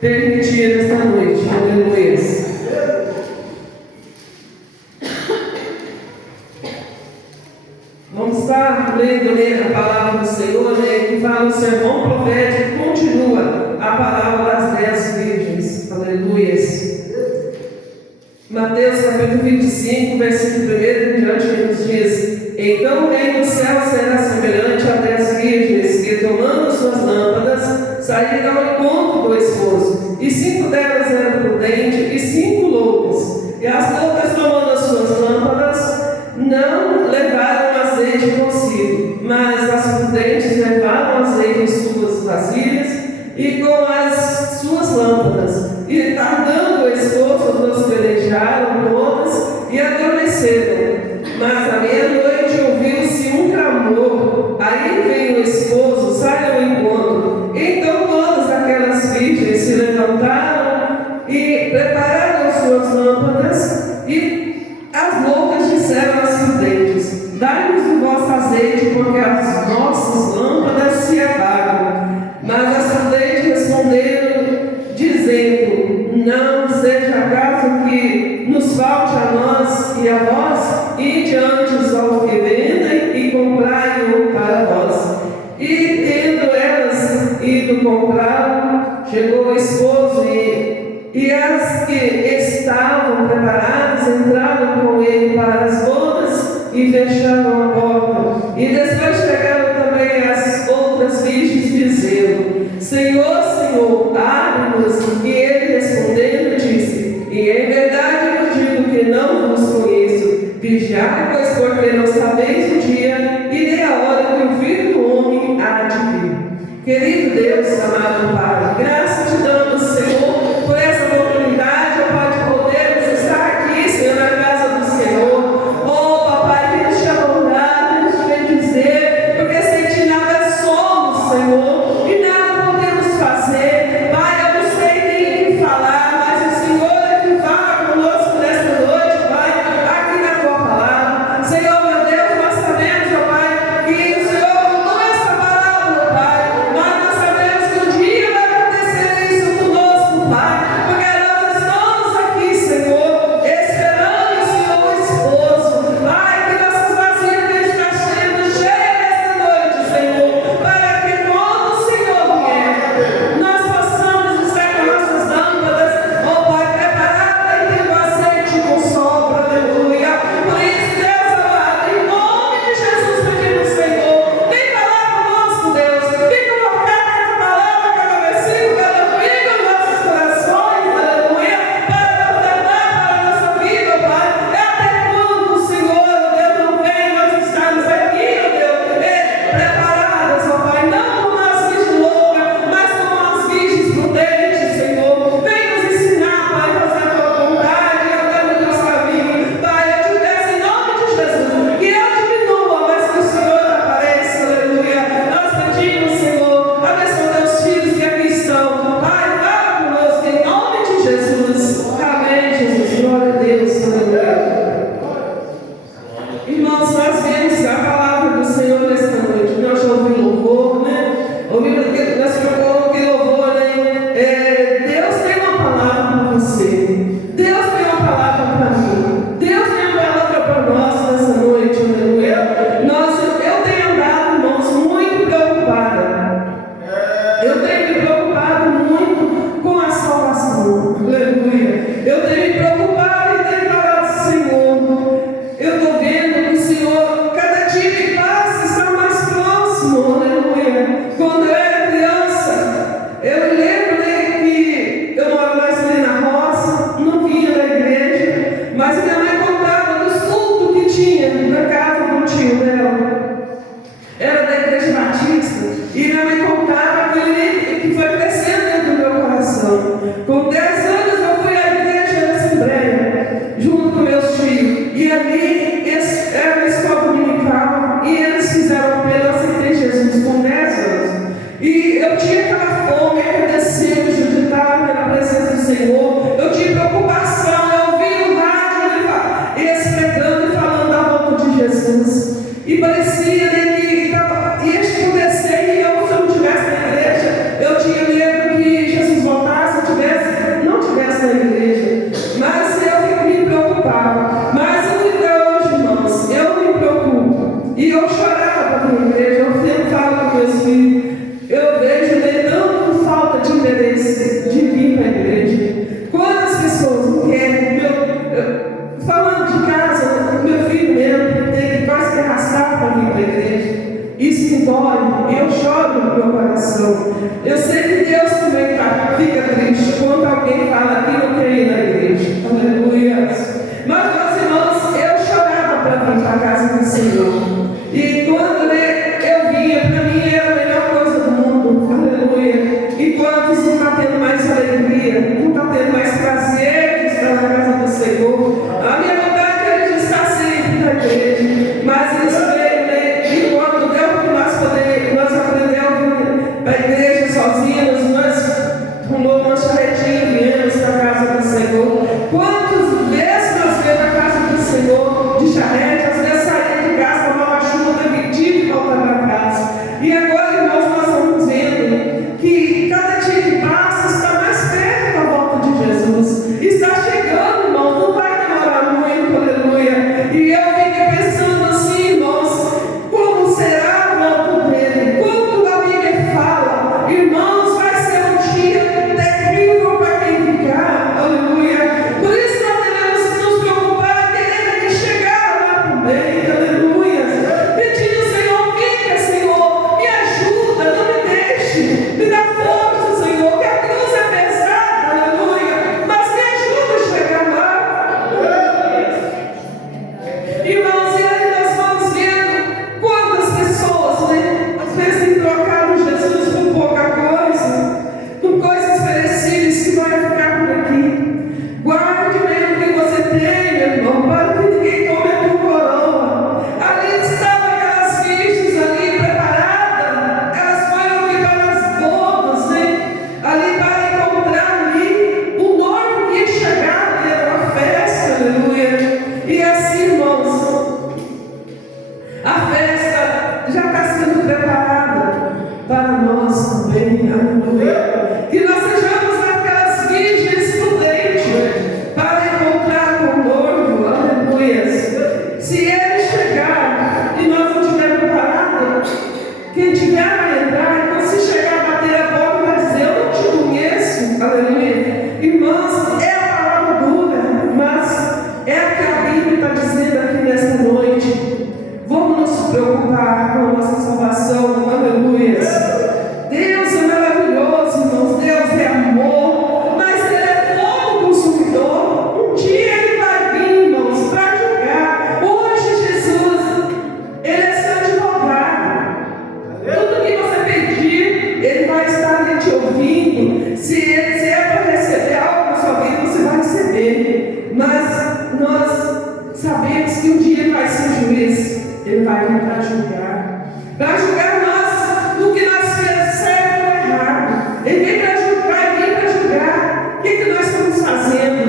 permitir esta noite. Aleluia. Vamos estar lendo a palavra do Senhor, que fala o sermão profético, continua a palavra das 10 virgens. Aleluia. Mateus capítulo 25, versículo 1 em diante, que nos diz: Então o reino do céu será semelhante a 10 virgens que, tomando suas lâmpadas, saíram ao encontro do esposo. E 5 delas eram prudentes e 5 loucas. E as loucas, tomando as suas lâmpadas, não levaram azeite consigo, mas as prudentes levaram azeite em suas vasilhas e com as suas lâmpadas. E tardando o esposo, os pelejaram todas e adormeceram. Mas à meia-noite ouviu-se um clamor. Aí veio o esposo, sai ao encontro. Então todas aquelas virgens se levantaram e prepararam suas lâmpadas. E as loucas disseram às prudentes: Dai-nos o vosso azeite, porque as nossas lâmpadas se apagam. Mas as prudentes responderam, dizendo: Não seja acaso que nos falte a nós e a vós, e diante ao que vendem e comprai-o para vós. E tendo elas ido comprá-lo, chegou o esposo e as que estavam preparadas entraram com ele para as bodas e fecharam a porta. E depois chegaram também as outras virgens, dizendo: Senhor, Senhor, abre-nos. E ele respondendo disse: E em verdade eu digo que não vos conheço. Vigiai, pois, porque não sabeis o dia e nem a hora que o Filho do Homem há de vir. Querido Deus, amado Pai, graças te damos, Senhor, por essa oportunidade, ó Pai, de podermos estar aqui, Senhor, na casa do Senhor. Oh, Papai, queremos te abordar, queremos te bendizer, porque sem ti nada somos, Senhor, e nada podemos fazer. Pai, eu não sei nem o que falar, mas o Senhor é que fala conosco nesta noite, Pai, aqui na tua palavra. Senhor, meu Deus, nós sabemos, ó Pai, que o Senhor mandou essa palavra, Pai, mas nós sabemos que um dia vai charretinha viemos para a casa do Senhor. Quantas vezes nós viemos à casa do Senhor de charrete, às vezes saía de casa, tomava chuva, dividir e voltar para casa. E agora, irmãos, nós estamos vendo que cada dia que passa está mais perto da volta de Jesus. Está chegando, irmãos, não vai demorar muito, aleluia. E eu fiquei pensando assim, irmãos, como será a volta dele? Quando a Bíblia fala, irmãos, vai ser um dia terrível para quem ficar, aleluia. Por isso nós devemos nos preocupar, querendo que chegar lá também, aleluia. Pedindo, Senhor, fica, Senhor, me ajuda, não me deixe, me dá força, Senhor, que a cruz é pesada, aleluia, mas me ajuda a chegar lá. Irmãos, e aí nós vamos vendo quantas pessoas, né, às vezes trocaram Jesus por pouca coisa, com coisas perecíveis que vai ficar por aqui. Guarde mesmo o que você tem, meu irmão, para que ninguém tome a tua coroa. Ali estavam aquelas virgens ali preparadas, elas foram aqui para as bodas, né? Ali para encontrar ali o noivo que ia chegar, ali era uma festa, aleluia. E assim, irmãos, a festa já está sendo preparada para nós também, aleluia. Que nós sejamos aquelas virgens prudentes para encontrar com o noivo, aleluia. Se ele chegar e nós não estivermos preparados, quem tiver vai entrar, então se chegar a bater a porta vai dizer, eu não te conheço, aleluia. Irmãos, é a palavra dura, mas é o que a Bíblia está dizendo aqui nesta noite. Vamos nos preocupar com a nossa salvação, aleluia. Deus é maravilhoso, irmãos, Deus é amor, mas Ele é fogo consumidor. Um dia Ele vai vir, irmãos, para julgar. Hoje Jesus, Ele é seu advogado. Tudo que você pedir, Ele vai estar ali te ouvindo. Se é para receber algo na sua vida, você vai receber. Mas nós sabemos que um dia Ele vai ser juiz. Ele vai vir para julgar. Para julgar nós do que nós fizemos certo ou errado. Ele vem para julgar, Ele vem para julgar. O que nós estamos fazendo?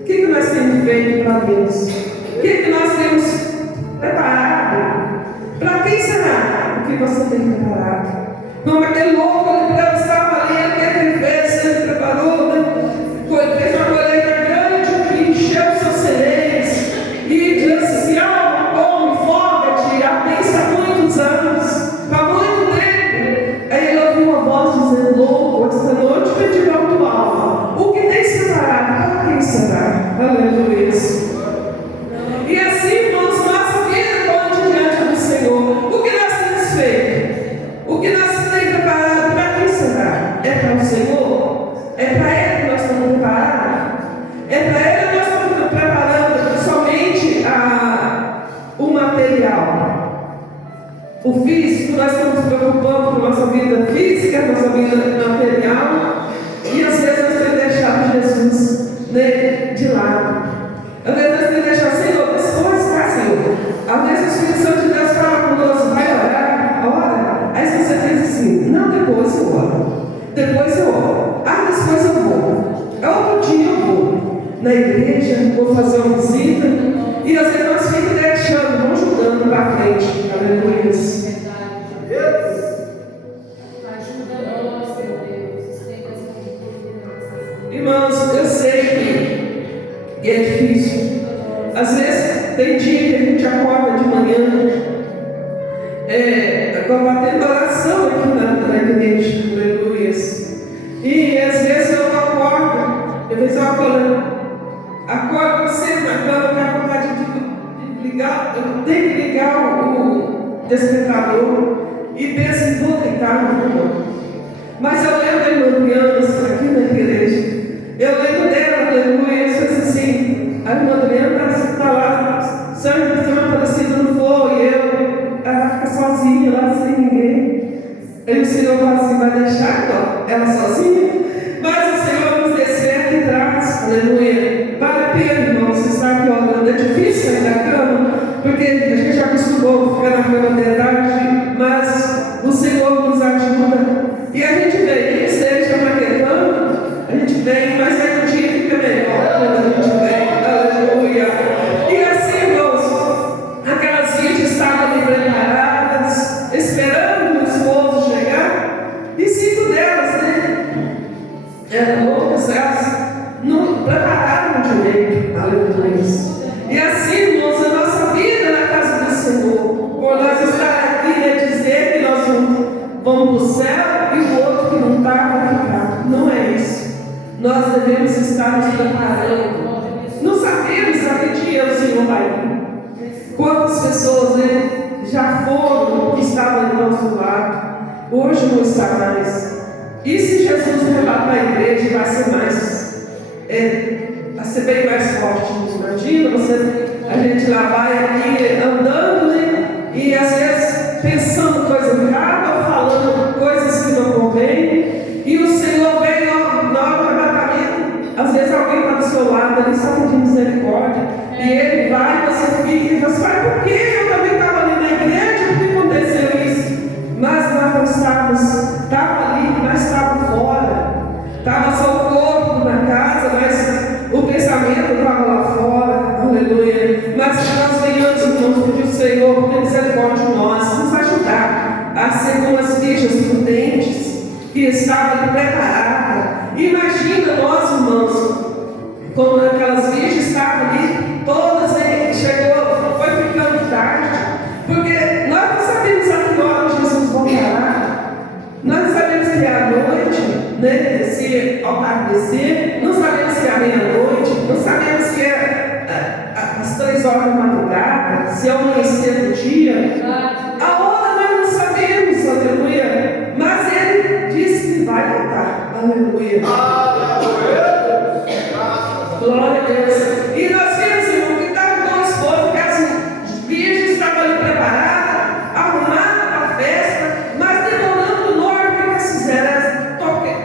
O que nós temos feito para Deus? O que nós temos preparado? Para quem será o que você tem preparado? Como aquele louco, ele estava ali, o que ele fez? Ele preparou, né? Ele fez uma colheita grande, encheu os seus celeiros e disse assim: come, foga-te, pensa há muitos anos, há muito tempo. Aí ele ouviu uma voz dizendo: louco, esta noite pedirá o tua alma. O que tem separado? Para quem será? Aleluia. E assim, irmãos, nossa vida pode diante do Senhor. O que nós temos feito? O que nós temos preparado? Para quem será? É para o Senhor? É para Ele que nós estamos preparados? É para Ele que nós estamos preparando somente o material? O físico, nós estamos preocupando com a nossa vida física, nossa vida material, e às vezes nós temos deixado Jesus, né, de lado. Às vezes nós temos deixado, Senhor, depois, tá, Senhor? Às vezes o Espírito Santo de Deus fala conosco, vai orar, ora. Aí você diz assim: não, depois eu oro. Depois eu oro. Depois eu vou. Outro dia eu vou na igreja, vou fazer uma visita. E às vezes nós ficamos deixando, vamos jogando para frente. Aleluia. Irmãos, eu sei que é difícil. Às vezes tem dia que a gente acorda de manhã, batendo oração aqui na igreja, aleluia. E às vezes eu acordo, às vezes eu acordo cedo na cama, com a vontade de ligar, eu tenho que ligar o despertador e penso, vou deitar no mundo. Mas eu lembro da irmã Adriana aqui na igreja. Eu lembro dela, aleluia, eu disse assim, a irmã Adriana está lá, semana parecida não foi, ela fica sozinha lá, sem ninguém. Aí o Senhor fala assim, vai deixar ela sozinha? Mas o Senhor nos desperta e traz, aleluia. Vale a pena, irmão, você está aqui orando. É difícil sair da cama, porque a gente já acostumou a ficar na cama até tarde, mas o Senhor nos ajuda. E a gente vê, nem seja maquetando, a gente vem, mas aí o dia fica melhor quando a gente vem. Aleluia. E assim, irmãos, aquelas virgens estavam ali preparadas, esperando o esposo chegar, e 5 delas, né? Eram loucas, elas não prepararam direito. Aleluia. E assim, irmãos, a nossa vida na casa do Senhor, por nós estar aqui, é dizer que nós vamos para o céu e o outro que não está vai ficar. Não é isso. Nós devemos estar nos preparando. Não sabemos a que dia o Senhor vai vir. Quantas pessoas, né, já foram, que estavam ao nosso lado, hoje não está mais. E se Jesus levar para a igreja, vai ser mais, vai ser bem mais forte. Imagina a gente lá vai aqui andando, né, e às vezes pensando coisa errada, ou falando coisas que não convêm, e o Senhor vem na hora do arrebatamento. Às vezes alguém está do seu lado ali, só de misericórdia, e ele vai, você fica e você vai, por quê? Eu também estava ali na igreja, por que aconteceu isso? Mas nós não estávamos, estava ali, mas estava fora, estava só o corpo na casa, mas o pensamento estava lá fora. Aleluia. Mas nós venhamos, irmãos, pedir ao Senhor, por misericórdia de nós, nos ajudar a ser como as virgens prudentes que estavam ali preparadas. Imagina nós, irmãos, como aquelas virgens estavam ali, todas, chegou, foi ficando tarde, porque nós não sabemos a que hora Jesus voltará, nós não sabemos que é a noite, né, se ao tardecer, não sabemos que é a meia-noite, não sabemos que é às 3 horas da madrugada, se é o amanhecer do dia, a hora nós não sabemos, aleluia, mas ele disse que vai voltar, aleluia. Glória a Deus. E nós vemos, irmão, que estava com o esposo, que as virgens estavam ali preparadas, arrumadas para a festa, mas demorando no norte, o que elas fizeram? Elas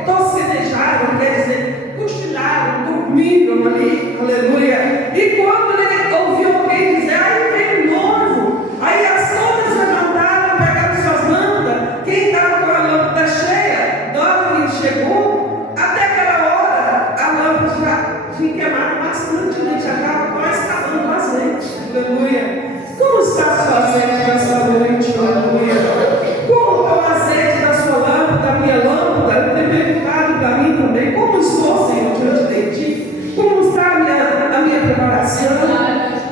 tosquenejaram, quer dizer, cochilaram, dormiram ali, aleluia. E quando ele ouviu alguém dizer, aí vem o noivo, aí as todas levantaram, pegaram suas lâmpadas, quem estava com a lâmpada cheia, na hora que ele chegou, até aquela hora, a lâmpada já tinha queimado bastante, né? Já estava quase acabando o azeite, aleluia. Como está o seu azeite nessa noite, aleluia? Como está o azeite da sua lâmpada, da minha lâmpada? Eu tenho perguntado para mim também, como estou, Senhor, diante de ti? Como está a minha preparação?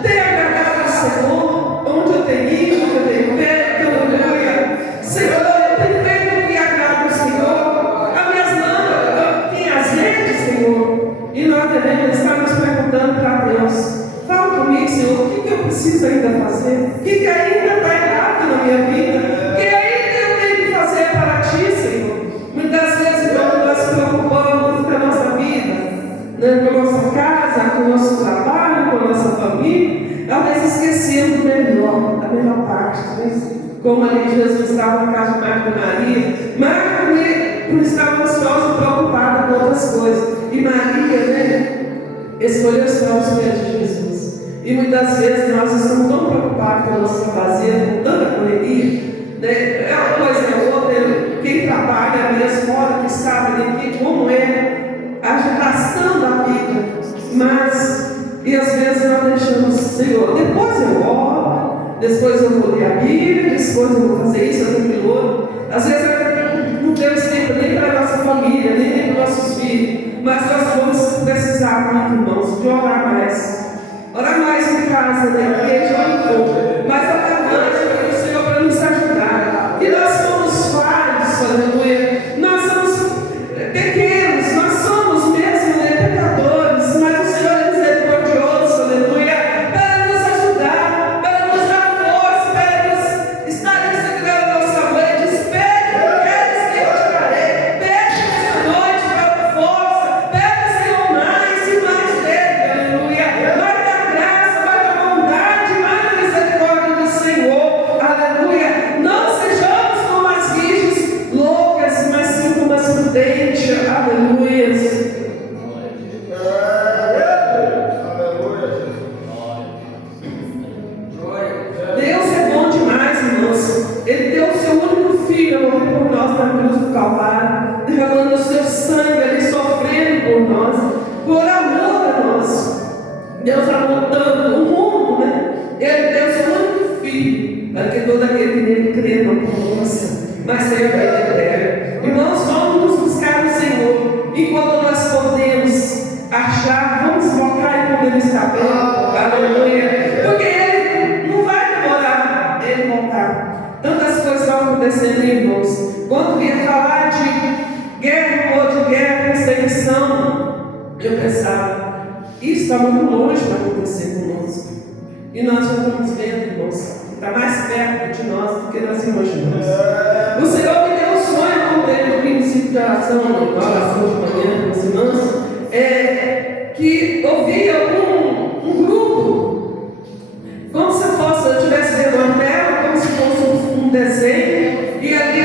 Tem agradado ao Senhor? Onde eu tenho ido, onde eu tenho feito, aleluia? Senhor, eu tenho feito o que agrada ao Senhor? As minhas lâmpadas têm azeite, Senhor? E nós devemos estar nos perguntando para Deus, fala comigo, Senhor, o que eu preciso ainda fazer? O que ainda está errado na minha vida? O que ainda eu tenho que fazer para ti, Senhor? Muitas vezes quando nós nos preocupamos com a nossa vida, né, com a nossa casa, com o nosso trabalho, com a nossa família, talvez esquecemos do melhor, da melhor parte. Como ali Jesus estava na casa de Marta e Maria, Marta estava ansiosa e preocupada com outras coisas, e Maria, né, escolheu os pés de Jesus. E muitas vezes nós estamos tão preocupados com o nosso fazer, com tanta correria, né? É uma coisa é outra, quem trabalha mesmo fora, que sabe ali como é a agitação da vida, mas, e às vezes nós deixamos, Senhor, depois eu oro, depois eu vou ler a Bíblia, depois eu vou fazer isso, aquilo outro. Às vezes não temos tempo nem para a nossa família, nem para os nossos filhos, mas nós vamos precisar muito, irmãos, de orar mais. Orar mais em casa, né? Igreja é um pouco, mas orar mais para o Senhor para nos ajudar. E nós somos falhos, aleluia. Nós somos pequenos, nós somos mesmo pecadores, mas o Senhor é misericordioso, aleluia, para nos ajudar, para nos dar força, para nos estar segurando a nossa mãe. Despede, queres que eu te darei. Pede essa noite pela força, pede, Senhor, mais e mais dele, aleluia. Vai da graça, vai da bondade, vai da misericórdia do Senhor. nós, por amor a nós. Deus amou tanto o mundo, né? Ele deu seu único filho, para que todo aquele que nele crê não morra, mas tenha vida eterna. Irmãos, vamos nos buscar no Senhor, enquanto nós podemos achar, vamos focar em como Ele está bem, aleluia, porque Ele não vai demorar Ele voltar. Tantas coisas estão acontecendo, irmãos. Quando vinha falar de guerra, ou de guerra, perseguição, eu pensava, isso está muito longe para acontecer conosco. E nós já estamos vendo, irmãos, que está mais perto de nós do que nós imaginamos. O Senhor me deu um sonho, como teve no princípio de oração de manhã, meus irmãos, que ouvia um grupo, como se fosse, eu estivesse vendo uma tela, como se fosse um desenho, e ali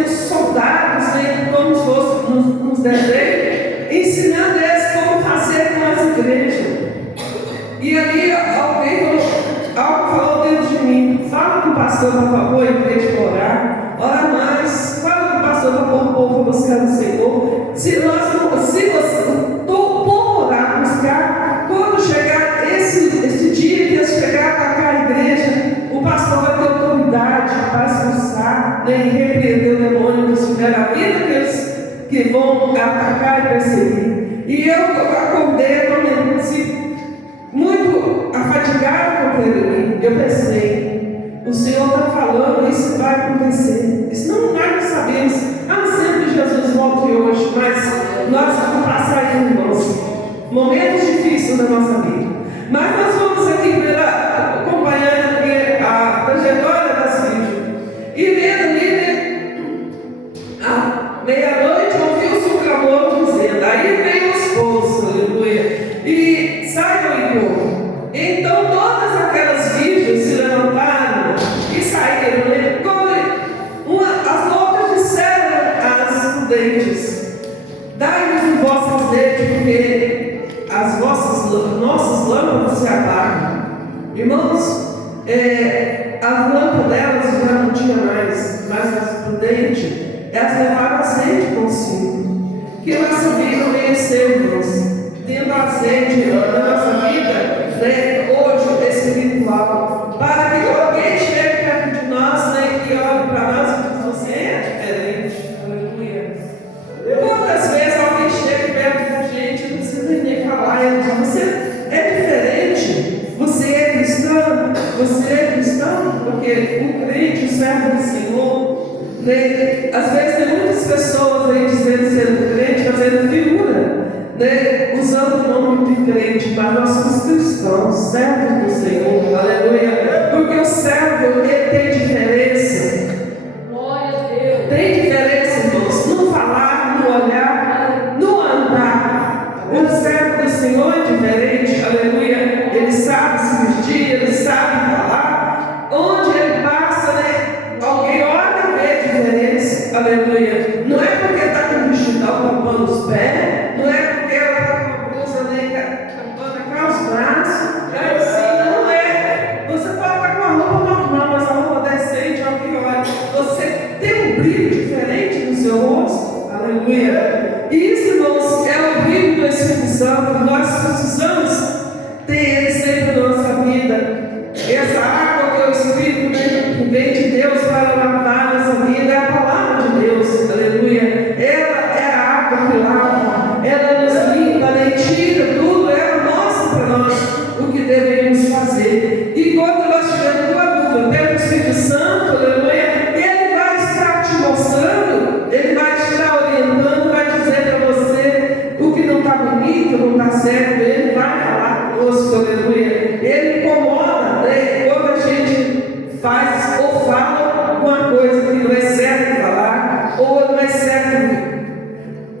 os soldados, né, como se fosse uns desenhos, ensinando eles como fazer com as igrejas. E ali alguém falou dentro de mim, fala com o pastor, por favor, a igreja orar, ora mais, fala com o pastor para pôr o povo a buscar o Senhor. Se você for orar, buscar, quando chegar esse dia que eles chegar a atacar a igreja, o pastor vai ter autoridade para expulsar, né, e repreender o demônio que estiver na vida deles, que vão atacar e perseguir. E eu acordei, muito afadigado com aquele. Eu pensei, o Senhor está falando, isso vai acontecer. Isso não nós sabemos, a não ser que Jesus volte hoje, mas nós vamos passar aí, irmãos, momentos difíceis da nossa vida. Mas nós vamos aqui acompanhando aqui a trajetória das vídeos. E vendo ali, né, à meia-noite, ouviu-se um clamor dizendo, aí veio o esposo, aleluia, e saiam em corpo. Então todas aquelas virgens se levantaram e saíram, né? As loucas disseram às prudentes, dai-nos vossas leite, porque as nossas lâmpadas se apagam. Irmãos, as lâmpadas delas já não tinha mais, mas as prudentes, elas levaram azeite consigo. Que nossa vida venha ser, irmãos, tendo azeite na nossa vida, né, hoje espiritual, para que alguém chegue perto de nós, né, e olhe para nós e diz, você é diferente, aleluia. Quantas vezes alguém chega perto da gente, não precisa nem falar, ele diz, você é diferente, você é cristão, porque o crente, o servo do Senhor, né, às vezes tem muitas pessoas aí dizendo ser crente, fazendo figura, né, usando o nome de crente, mas nós somos cristãos, servos do Senhor, aleluia, porque o servo, ele tem diferença. Glória a Deus. Tem diferença, irmãos, no falar, no olhar, no andar. O servo do Senhor é diferente, aleluia, ele sabe se vestir, ele sabe falar, onde ele passa, né, alguém olha e vê a diferença, aleluia. Não é porque está com o vestido tampando os pés, não é porque ela está com a blusa tampando cá os braços, assim, não é. Você pode estar com a roupa normal, mas a roupa decente, alguém olha, você tem um brilho diferente no seu rosto, aleluia. E isso, irmãos, é o brilho do Espírito Santo, nós precisamos ter ele sempre na nossa vida. Essa água que é o Espírito que vem de Deus para lavar nossa vida é a palavra de Deus, aleluia. Ela é a água que lava, ela nos limpa, ela tira tudo, ela mostra para nós o que devemos fazer. E quando nós estivermos com a dúvida pelo Espírito Santo, aleluia, ele vai estar te mostrando, ele vai te estar orientando, vai dizer para você o que não está bonito, não está certo, ele vai falar conosco, aleluia. Ele incomoda, né, quando a gente faz ou fala uma coisa que não é certo falar, ou não é certo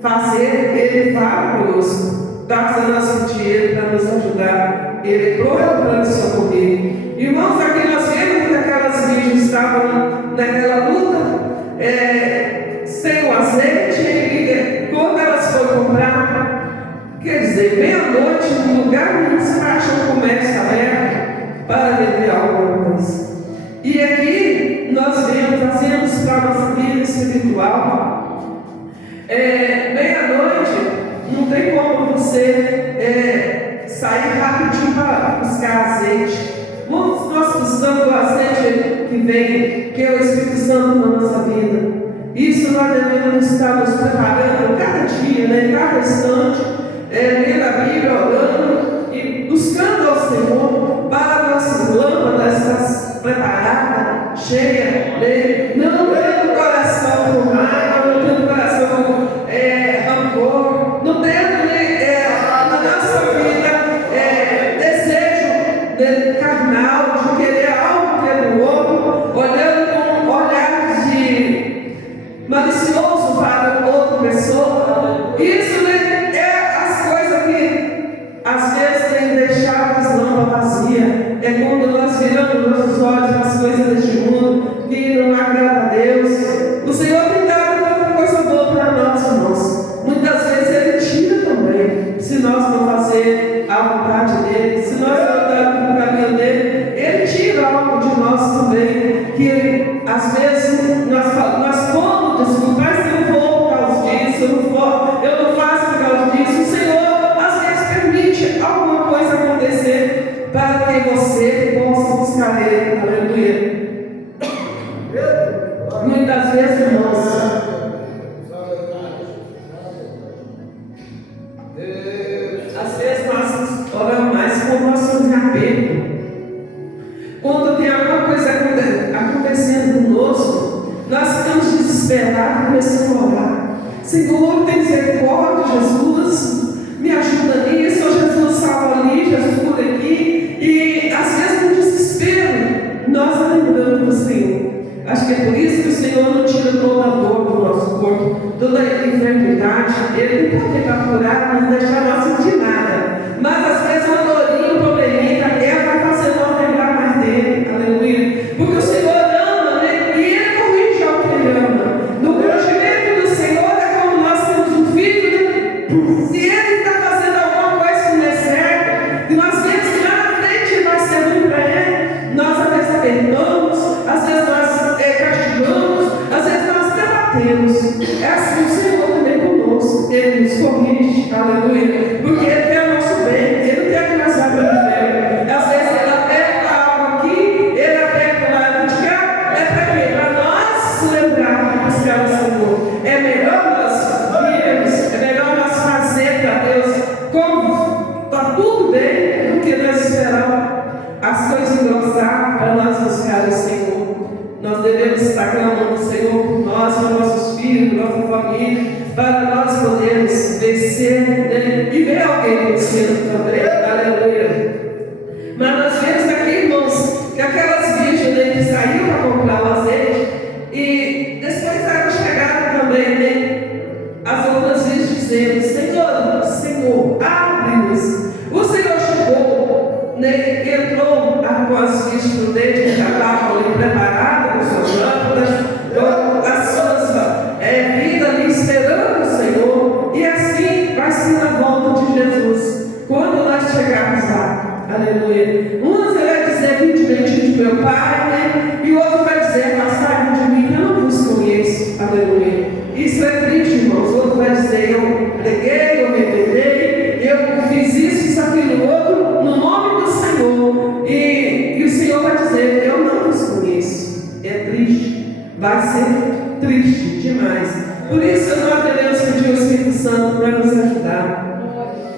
fazer, ele fala conosco, está fazendo a sentir ele para nos ajudar, ele é pronto para nos socorrer. Irmãos, aqui nós vemos que aquelas virgens estavam naquela luta, sem o azeite, e quando elas foram comprar, quer dizer, meia-noite, no lugar onde você acha um comércio aberto para vender alguma coisa. E aqui nós trazemos para a nossa vida espiritual, meia-noite, Não tem como você sair rapidinho para buscar azeite. Nós precisamos do azeite que vem, que é o Espírito Santo na nossa vida. Isso nós devemos estar nos preparando cada dia, né? Cada instante, lendo a Bíblia, orando e buscando ao Senhor para a nossa lâmpada estar preparada, cheia dele. Não tendo coração com raiva, não tendo coração com rancor, não tendo na nossa vida desejo carnal, de querer algo pelo outro, olhando com um olhar de malicioso para outra pessoa. Isso é as coisas que às vezes tem deixado as lâmpadas vazias. É quando nós viramos nossos olhos para as coisas deste mundo que não agrada a Deus. O Senhor tem dado tanta coisa boa para nós, irmãos. Muitas vezes Ele tira também, se nós não fazer a vontade dEle, se nós não darmos o caminho dEle, Ele tira algo de nós também, que às vezes nós pomos desculpa, mas eu não vou por causa disso, eu não faço por causa disso. O Senhor às vezes permite alguma coisa acontecer para que você possa buscar Ele. Aleluia. Muitas vezes, irmãos, às vezes nós oramos mais quando nós somos em apego. Quando tem alguma coisa acontecendo conosco, nós ficamos desesperados e começamos a orar. Senhor, tem misericórdia, Jesus, me ajuda nisso, Jesus, salva ali, Jesus, cura aqui. E às vezes no desespero, nós lembramos do Senhor. Acho que é por isso que o Senhor não tira toda a dor do nosso corpo, toda a enfermidade. Ele não pode curar, não deixar nós sentir nada. Mas às vezes uma dorinha, um probleminha, vai fazer nós lembrar mais dele. Aleluia. Porque o Senhor ama, né? E Ele corrige ao que Ele ama. No corrigimento do Senhor é como nós temos um filho, né? Se Ele está fazendo alguma coisa que não é certo, e nós vemos que lá na frente nós servimos para Ele, nós às vezes apertamos, às vezes nós castigamos, às vezes nós debatemos. É assim o Senhor também conosco. Ele nos corrige, aleluia, porque Ele quer o nosso bem, Ele não quer que nós vá para o inferno. Às vezes Ele aperta algo aqui, Ele aperta lá de cá, é para quê? Para nós lembrar de buscar o Senhor. É melhor nós virmos, é melhor nós fazer para Deus como está tudo bem, do que nós esperar as coisas engrossar para nós buscar o Senhor. Nós devemos estar clamando o Senhor por nós, por nossos filhos, por nossa família, para nós podermos vencer, né? E ver alguém vencendo também. Aleluia. Mas nós vemos aqui, irmãos, que aquelas virgens, né, que saíram para comprar o azeite, e depois elas chegaram também, né, as outras virgens dizendo: Senhor, abre-nos. O Senhor chegou, né, entrou com as virgens prudentes que estavam ali preparadas com suas lâmpadas, as suas vidas ali esperando o Senhor. E assim vai ser na volta de Jesus, quando nós chegarmos lá. Aleluia. Uns vai dizer: vinde bendito de meu Pai, né? E o outro vai dizer: afastai-vos de mim, eu não vos conheço. Aleluia. Isso é triste, irmãos. O outro vai dizer: eu preguei, eu me rebelei, eu fiz isso, isso, aquilo, outro, no nome do Senhor. E o Senhor vai dizer: eu não vos conheço. É triste, vai ser triste demais. Por isso nós devemos pedir o Espírito Santo para nos ajudar.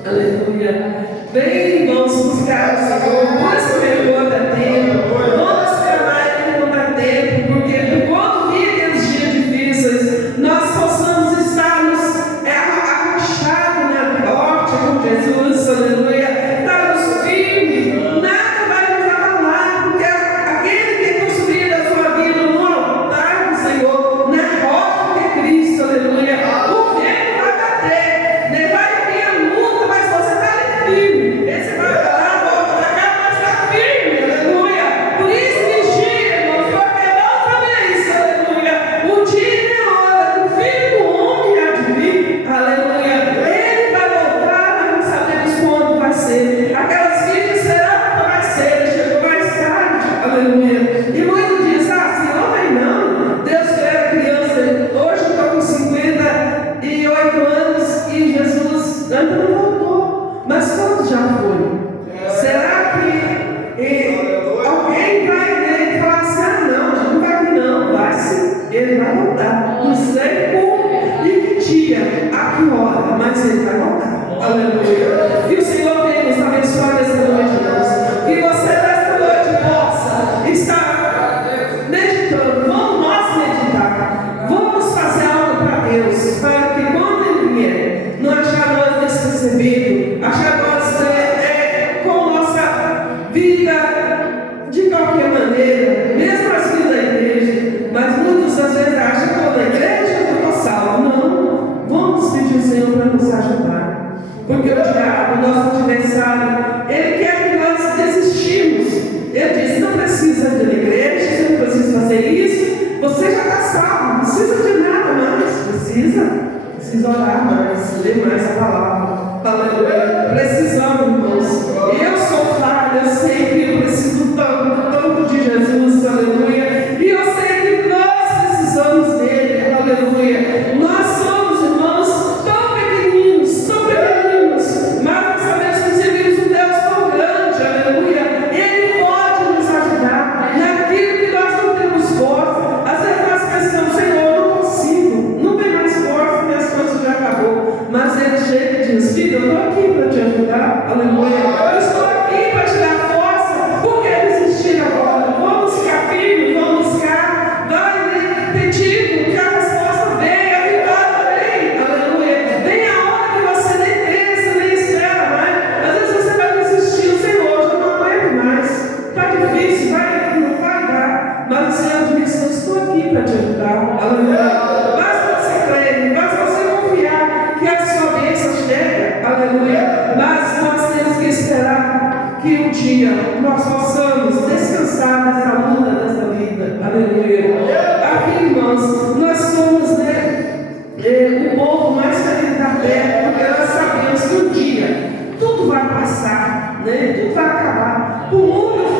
Aleluia. Vem, irmãos, buscar o Senhor. Busque enquanto é tempo. Vamos trabalhar enquanto é tempo, porque enquanto virem aqueles dias difíceis, nós possamos estarmos agachados na morte com Jesus. Aleluia. Estarmos firmes. Nada vai nos abalar, porque aquele que construir a sua vida no altar do Senhor, na rocha que é Cristo. Aleluia. O vento vai bater, né? Vai vir a luta, mas você está firme. Esse vai lá, volta para cá, mas está firme. Aleluia. Por isso vigia, irmãos, porque não também isso. Aleluia. O dia e a hora que o Filho do Homem há de vir. Aleluia. Ele vai voltar, mas não sabemos quando vai ser. Aquelas vidas será que vai ser. Ele chegou mais tarde. Aleluia. E muitos dizem: Senhor, vem não. Deus que era criança, hoje eu estou com 58 anos e Jesus Mas quantos já foram? Será que alguém vai falar assim, ah não, não vai vir não, vai sim, ele vai voltar. Não sei como e que dia, a que hora, mas ele vai voltar. Aleluia. E o Senhor tem nos abençoado essa noite, irmãos. Que você nesta noite possa estar meditando. Vamos nós meditar. Vamos fazer algo para Deus, para que quando Ele vier, não achar nós despercebidos, achar nós com nossa vida de qualquer maneira, mesmo assim da igreja, mas muitas das vezes acham que estou na igreja eu estou salvo. Não, vamos pedir ao Senhor para nos ajudar, porque o diabo, nosso adversário, ele quer que nós desistimos. Ele diz, não precisa de igreja, você não precisa fazer isso, você já está salvo, não precisa de nada mais, precisa orar mais, ler mais a palavra. Aleluia. Precisamos, irmãos. Eu sou falha, eu sei que eu preciso tanto de Jesus, aleluia. E eu sei que nós precisamos dele, aleluia. Nós somos, irmãos, tão pequeninos, mas nós sabemos que servimos um Deus tão grande, aleluia. Ele pode nos ajudar naquilo que nós não temos força. Às vezes nós pensamos, Senhor, eu não consigo, não tem mais força, minhas forças já acabou. Mas ele chega e diz, filho, eu estou aqui para te ajudar, aleluia. Eu estou aqui para te dar força. Por que desistir agora? Vamos ficar firme, vamos buscar, vai repetindo, que a resposta vem, a vitória vem, aleluia. Vem a hora que você nem pensa, nem espera mais. Às vezes você vai desistir, o Senhor, já não aguento mais, está difícil, não vai dar. Mas o Senhor diz, eu estou aqui para te ajudar, aleluia. Basta você crer, basta você confiar que a sua bênção chega, aleluia. Mas nós temos que esperar que um dia nós possamos descansar nessa luta, nessa vida, aleluia. Aqui, irmãos, nós somos o povo mais feliz da terra, porque nós sabemos que um dia tudo vai passar, tudo vai acabar. O mundo